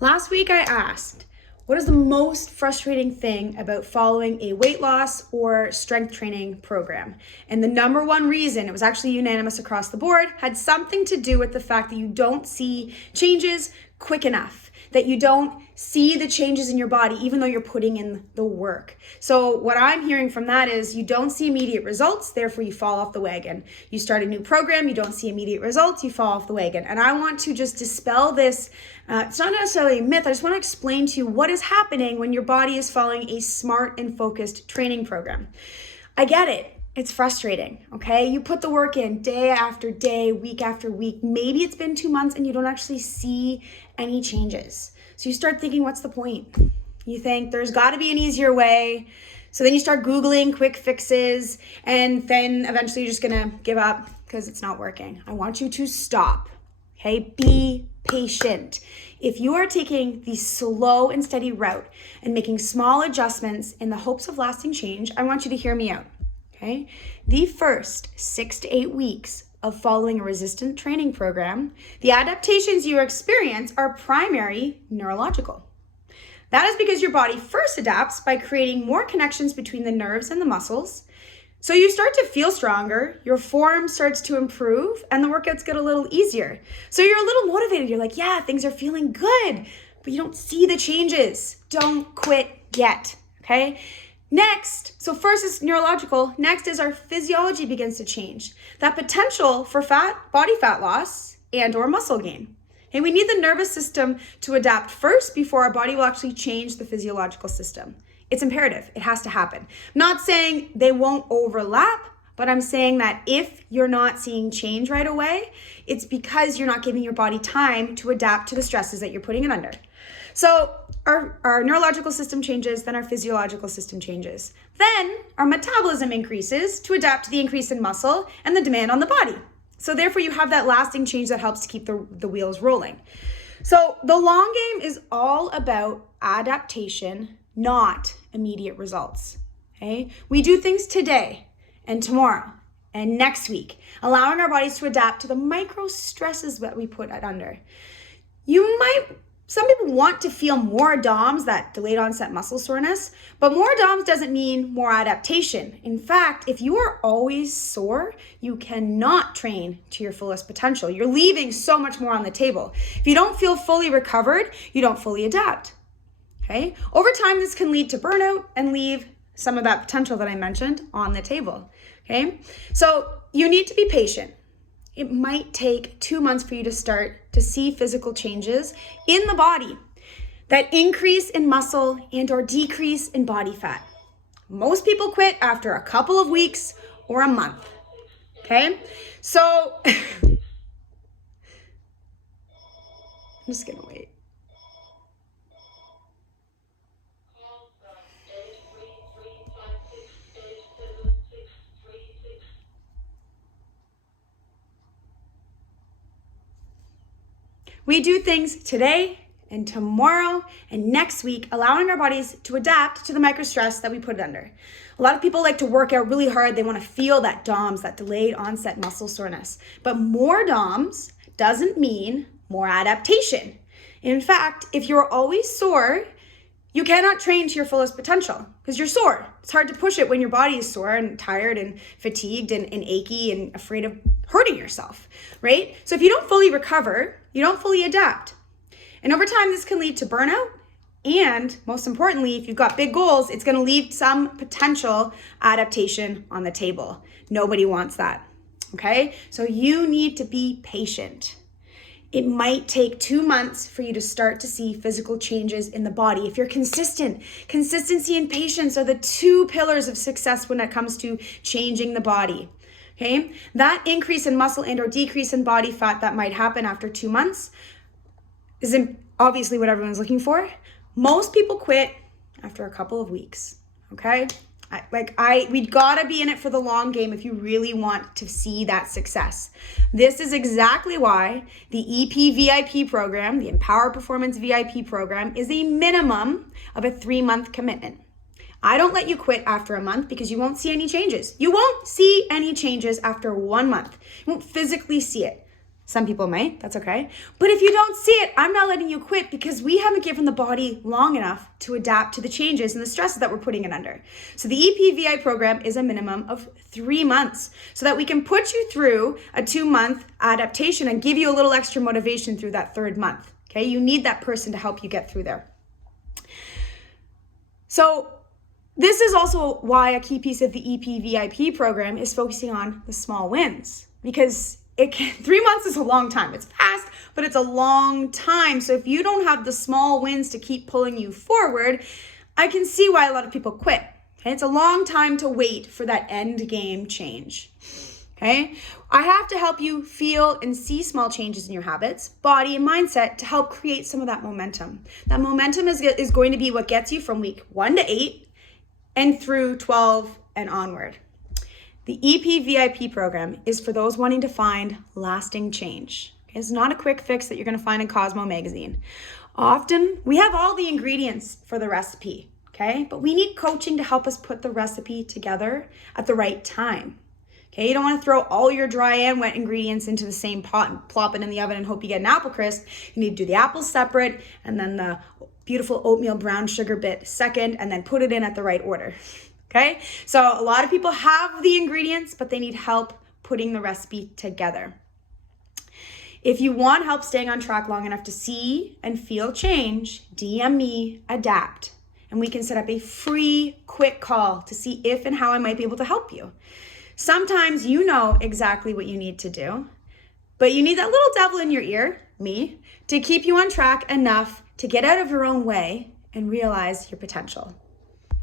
Last week I asked, what is the most frustrating thing about following a weight loss or strength training program? And the number one reason, it was actually unanimous across the board, had something to do with the fact that you don't see changes quick enough, that you don't see the changes in your body, even though you're putting in the work. So what I'm hearing from that is you don't see immediate results, therefore you fall off the wagon. You start a new program, you don't see immediate results, you fall off the wagon. And I want to just dispel this. It's not necessarily a myth. I just want to explain to you what is happening when your body is following a smart and focused training program. I get it. It's frustrating, okay? You put the work in day after day, week after week. Maybe it's been 2 months and you don't actually see any changes. So you start thinking, what's the point? You think there's got to be an easier way. So then you start Googling quick fixes, and then eventually you're just going to give up because it's not working. I want you to stop, okay? Be patient. If you are taking the slow and steady route and making small adjustments in the hopes of lasting change, I want you to hear me out. Okay? The first 6 to 8 weeks of following a resistant training program, the adaptations you experience are primary neurological. That is because your body first adapts by creating more connections between the nerves and the muscles. So you start to feel stronger, your form starts to improve, and the workouts get a little easier. So you're a little motivated. You're like, yeah, things are feeling good, but you don't see the changes. Don't quit yet, okay? Next, so first is neurological. Next is our physiology begins to change. That potential for body fat loss and or muscle gain. Okay, we need the nervous system to adapt first before our body will actually change the physiological system. It's imperative. It has to happen. I'm not saying they won't overlap, but I'm saying that if you're not seeing change right away, it's because you're not giving your body time to adapt to the stresses that you're putting it under. So our neurological system changes, then our physiological system changes. Then our metabolism increases to adapt to the increase in muscle and the demand on the body. So therefore you have that lasting change that helps to keep the wheels rolling. So the long game is all about adaptation, not immediate results. Okay? We do things today and tomorrow and next week, allowing our bodies to adapt to the micro stresses that we put it under. Some people want to feel more DOMS, that delayed onset muscle soreness, but more DOMS doesn't mean more adaptation. In fact, if you are always sore, you cannot train to your fullest potential. You're leaving so much more on the table. If you don't feel fully recovered, you don't fully adapt. Okay? Over time, this can lead to burnout and leave some of that potential that I mentioned on the table. Okay? So you need to be patient. It might take 2 months for you to start to see physical changes in the body, that increase in muscle and or decrease in body fat. Most people quit after a couple of weeks or a month, okay? So I'm just gonna wait. We do things today and tomorrow and next week, allowing our bodies to adapt to the microstress that we put it under. A lot of people like to work out really hard. They want to feel that DOMS, that delayed onset muscle soreness. But more DOMS doesn't mean more adaptation. In fact, if you're always sore, you cannot train to your fullest potential because you're sore. It's hard to push it when your body is sore and tired and fatigued and achy and afraid of hurting yourself, right? So if you don't fully recover, you don't fully adapt. And over time, this can lead to burnout. And most importantly, if you've got big goals, it's going to leave some potential adaptation on the table. Nobody wants that, okay? So you need to be patient. It might take 2 months for you to start to see physical changes in the body. If you're consistent, consistency and patience are the 2 pillars of success when it comes to changing the body. Okay, that increase in muscle and or decrease in body fat that might happen after 2 months isn't obviously what everyone's looking for. Most people quit after a couple of weeks, okay? We gotta be in it for the long game if you really want to see that success. This is exactly why the EP VIP program, the Empower Performance VIP program, is a minimum of a 3-month commitment. I don't let you quit after a month because you won't see any changes. You won't see any changes after 1 month. You won't physically see it. Some people might, that's okay. But if you don't see it, I'm not letting you quit because we haven't given the body long enough to adapt to the changes and the stresses that we're putting it under. So the EPVI program is a minimum of 3 months so that we can put you through a 2-month adaptation and give you a little extra motivation through that 3rd month. Okay, you need that person to help you get through there. So this is also why a key piece of the EPVIP program is focusing on the small wins, because 3 months is a long time. It's fast, but it's a long time. So if you don't have the small wins to keep pulling you forward, I can see why a lot of people quit. Okay? It's a long time to wait for that end game change. Okay? I have to help you feel and see small changes in your habits, body, and mindset to help create some of that momentum. That momentum is going to be what gets you from week 1 to 8 and through 12 and onward. The EPVIP program is for those wanting to find lasting change. It's not a quick fix that you're going to find in Cosmo magazine. Often, we have all the ingredients for the recipe, okay? But we need coaching to help us put the recipe together at the right time. Okay, you don't want to throw all your dry and wet ingredients into the same pot and plop it in the oven and hope you get an apple crisp. You need to do the apples separate and then the beautiful oatmeal brown sugar bit second, and then put it in at the right order. Okay, so a lot of people have the ingredients, but they need help putting the recipe together. If you want help staying on track long enough to see and feel change, DM me ADAPT, and we can set up a free quick call to see if and how I might be able to help you. Sometimes you know exactly what you need to do, but you need that little devil in your ear, me, to keep you on track enough to get out of your own way and realize your potential.